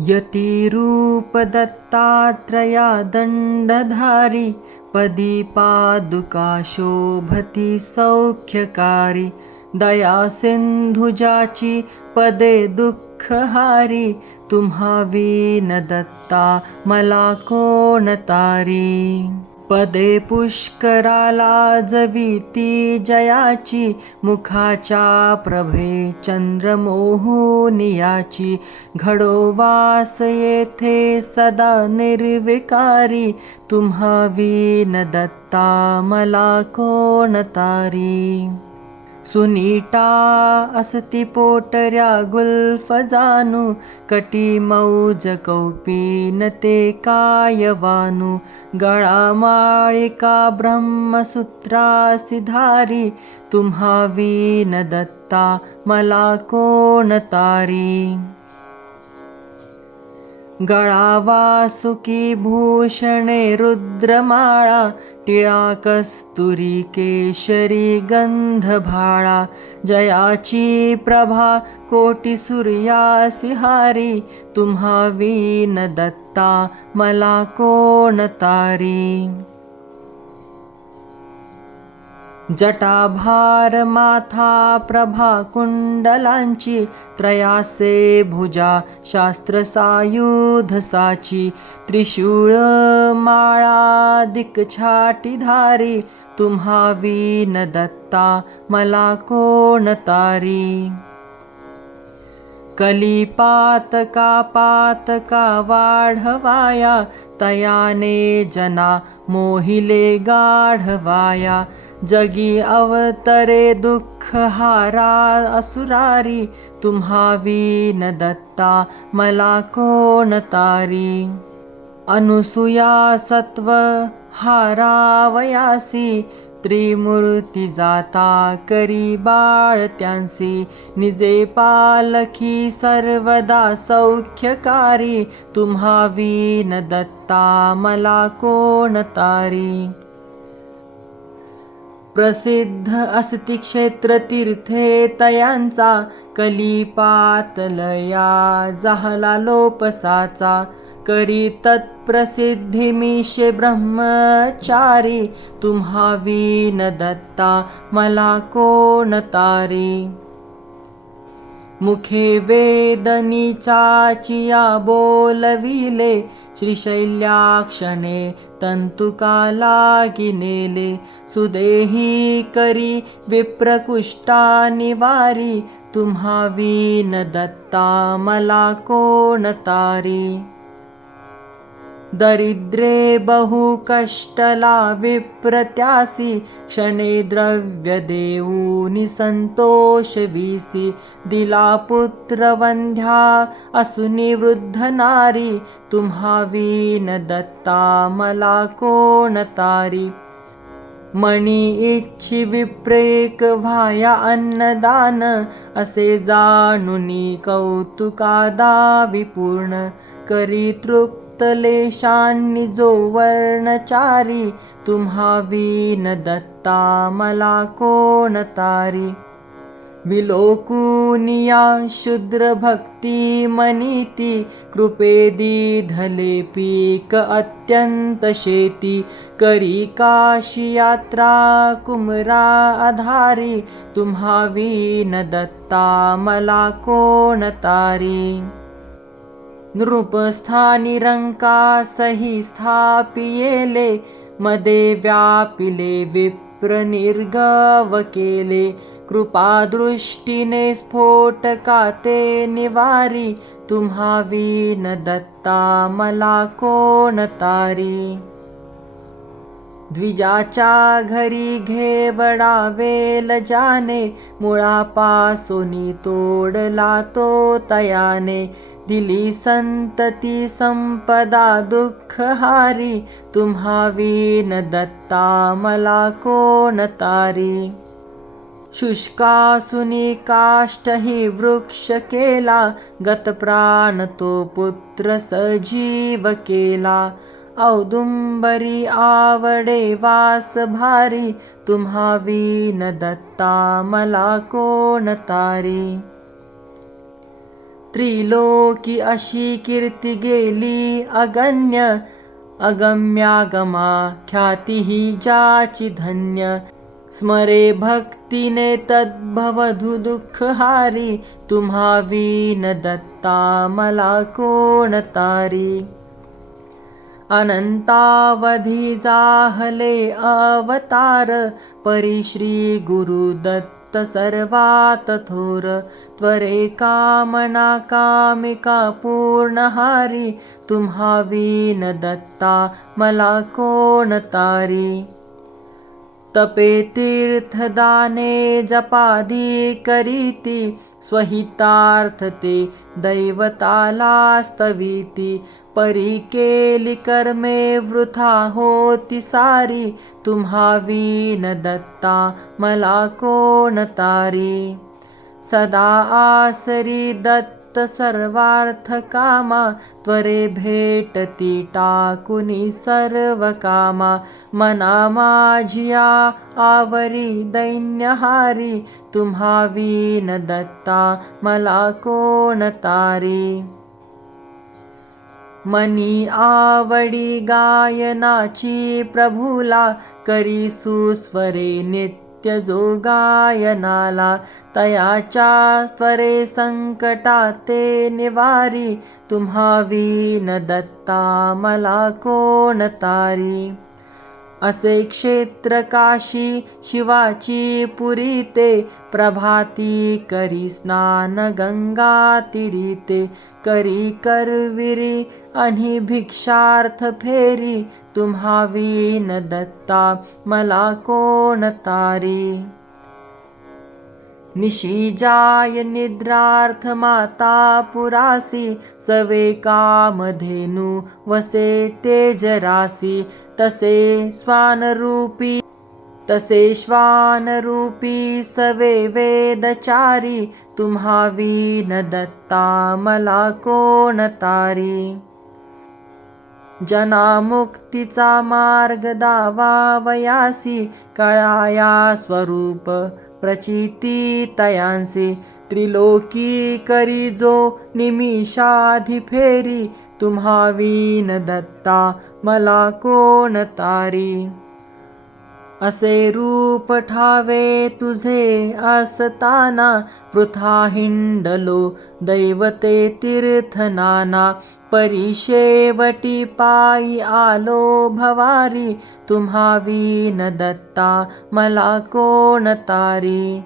यतिरूपदत्तात्रया दण्डधारी पदी सौख्यकारी दया सिंधुजाची पदे दुःखहारी तुम्हा विन दत्ता मला कोण पदे पुष्कराला जविती जयाची मुखाच्या प्रभे चंद्रमोहुनियाची. घडो वास येथे सदा निर्विकारी तुम्हा विन दत्ता मला कोण तारी? सुनीटा असती पोटऱ्या गुल्फ जानू कटी मौज कौपीन ते कायवानु गळा माळिका ब्रह्मसूत्रासी धारी तुम्हा वीन दत्ता मला कोण तारी? गळावासुकी भूषणे रुद्रमाळा टिळा कस्तुरी केशरी गंधभाळा जयाची प्रभा कोटी सूर्यासिहारी तुम्हा दत्ता मला कोण तारी जटाभार माथा प्रभा कुंडलांची त्रयासे भुजा शास्त्र सायुध साची त्रिशूळ माळा दिक्छाटी धारी तुम्हा वीन दत्ता मला कोण तारी? कलिपातका वाढवाया तयाने जना मोहिले गाढवाया जगी अवतरे दुःख हारा असुरारी तुम्हा न दत्ता मला कोण तारी? अनुसूया सत्व हारावयासी त्रिमूर्ती जाता करी बाळ त्यांसी निजे पालखी सर्वदा सौख्यकारी तुम्हा न दत्ता मला कोण तारी? प्रसिद्ध असती क्षेत्र तीर्थे तयांचा कलिपातलया जाहला लोपसाचा करी तत्प्रसिद्धी मिशे ब्रह्मचारी तुम्हा विन दत्ता मला कोण तारी? मुखे वेदनीचाचिया बोलविले श्रीशैल्याक्षणे तंतुका लागिनेले सुदेही करी विप्रकुष्टा निवारी तुम्हा दत्ता मला कोण तारी? दरिद्रे बहु कष्टला विप्रत्यासी क्षणे द्रव्य देऊनी संतोष विसी दिला पुत्र वंध्या असुनी वृद्ध नारी तुम्हा वीन दत्ता मला कोण तारी? मणी इच्छी विप्रेक व्हाया अन्नदान असे जाणुनी कौतुकादा विपूर्ण करी तृप्तलेशांनी जो वर्णचारी तुम्हा वीन दत्ता मला कोण तारी? विलोकुनिया शुद्र भक्ती मनीती कृपेदी धले पीक अत्यंत शेती. करी काशी यात्रा कुमरा आधारी तुम्हा वीन दत्ता मला कोण तारी? नृपस्थानी रंकासही स्थापियेले मदे व्यापिले विप्र निर्गव केले कृपादृष्टीने स्फोटका ते निवारी तुम्हा न दत्ता मला कोण तारी द्विजाच्या घरी घेवडा वेल जाने मुळापासोनी तोडला तो तयाने दिली संतती संपदा दुःखहारी तुम्हावी न दत्ता मला कोण तारी? शुष्कासुनी काष्ट ही वृक्ष केला गतप्राण तो पुत्र सजीव केला. औदुंबरी आवडे वास भारी तुम्हा दत्ता मला कोण तारी? त्रिलोकी अशी कीर्ती गेली अगण्य अगम्यागमा ख्याती ही ज्याची धन्य. स्मरे भक्तीने तद्भवधु दुःखहारी तुम्हा वीन दत्ता मला कोण तारी? अनंतावधी जाहले अवतार परिश्री गुरुदत्त सर्वात थोर त्वरे कामना कामिका पूर्णहारी तुम्हा वीन दत्ता मला कोण तारी? तपे तीर्थदाने जपादी करीती स्वहितार्थ ते दैवताला परी केली कर्मे वृथा होती सारी तुम्हा वीन दत्ता मला कोण तारी। सदा आसरी दत्त सर्वार्थ कामा त्वरे भेटती टाकुनी सर्व कामा मना माझिया आवरी दैन्यहारी तुम्हा वीन दत्ता मला कोण तारी? मनी आवडी गायनाची प्रभुला करी सुस्वरे नित्य जो गायनाला तयाच्या त्वरे संकटा ते निवारी तुम्हा वीन दत्ता मला कोण तारी? असे क्षेत्र काशी शिवाची पुरी ते प्रभाती करी स्नान गंगा तिरीते करी करविरी आणि भिक्षार्थ फेरी तुम्हा वीन दत्ता मला कोण तारी? निशिजाय निद्रार्थ माता पुरासी सवे कामधेनु वसे तेजरासी तसे स्वानरूपी तसे श्वानरूपी सवे वेदचारी तुम्हावी न दत्ता मला कोण तारी जना मुक्तीचा मार्ग दावावयासी कळाया स्वरूप प्रचिती तयांसी त्रिलोकी करी जो निमिषाधी फेरी तुम्हा वीन दत्ता मला कोण तारी। असे रूप ठावे तुझे असताना वृथा हिंडलो दैवते तीर्थनाना परिशेवटी पायी आलो भवारी तुम्हा वीन दत्ता मला कोण तारी?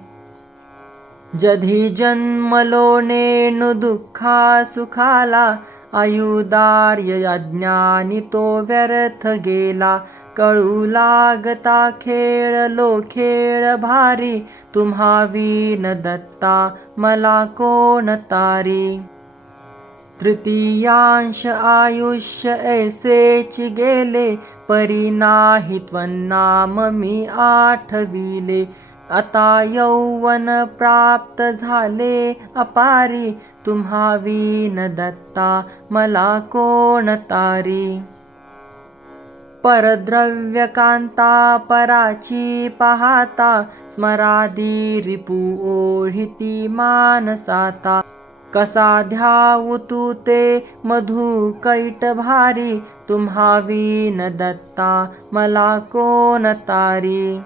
जधी जन्मलो नेणु दुःखा सुखाला आयुदार्य अज्ञानी तो व्यर्थ गेला. कळू लागता खेळलो खेळ भारी तुम्हा वीन दत्ता मला कोण तारी? तृतीयांश आयुष्य ऐसेच गेले परी नाही त्वन्नाम मी आठविले. आता यौवन प्राप्त झाले अपारी तुम्हा वीन दत्ता मला कोण तारी? परद्रव्य कांता पराची पाहता स्मरादी रिपू ओढिती मानसाता. कसा ध्याऊ तू ते मधु कैट भारी तुम्हा वीन दत्ता मला कोण तारी?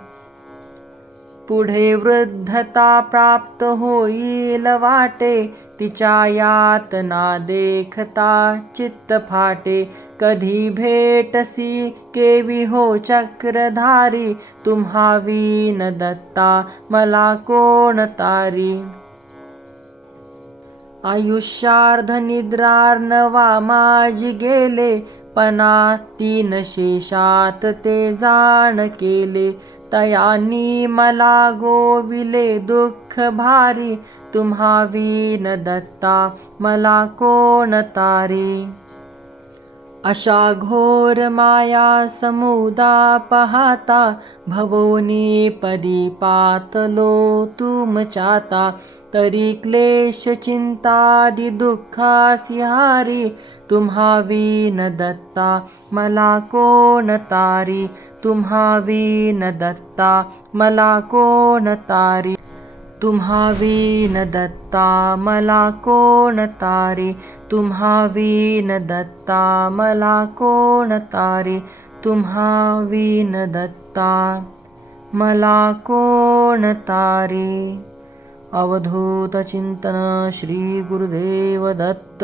पुढे वृद्धता प्राप्त होईल वाटे. तिच्या यातना देखता चित्त फाटे. कधी भेटसी केवी हो चक्रधारी. तुम्हा वीन दत्ता मला कोण तारी? आयुष्यार्ध निद्रार्णवा माझी गेले. पना तीन शेषात ते जाण केले. तयानी मला गोविले दुःख भारी तुम्हा वीन दत्ता मला कोण तारी? अशा घोर माया समुदा पाहता भवोनी पदी पातलो तुमचाता तरी क्लेश चिंतादि दुःखासिहारी तुम्हा वीन दत्ता मला कोण तारी? तुम्हा वीन दत्ता मला कोण तारी? तुम्हाविन दत्ता मला कोण तारे? तुम्हा दत्ता मला कोण तारे? तुम्हा दत्ता मला कोण तारे? अवधूत चिंतन श्री गुरुदेव दत्त।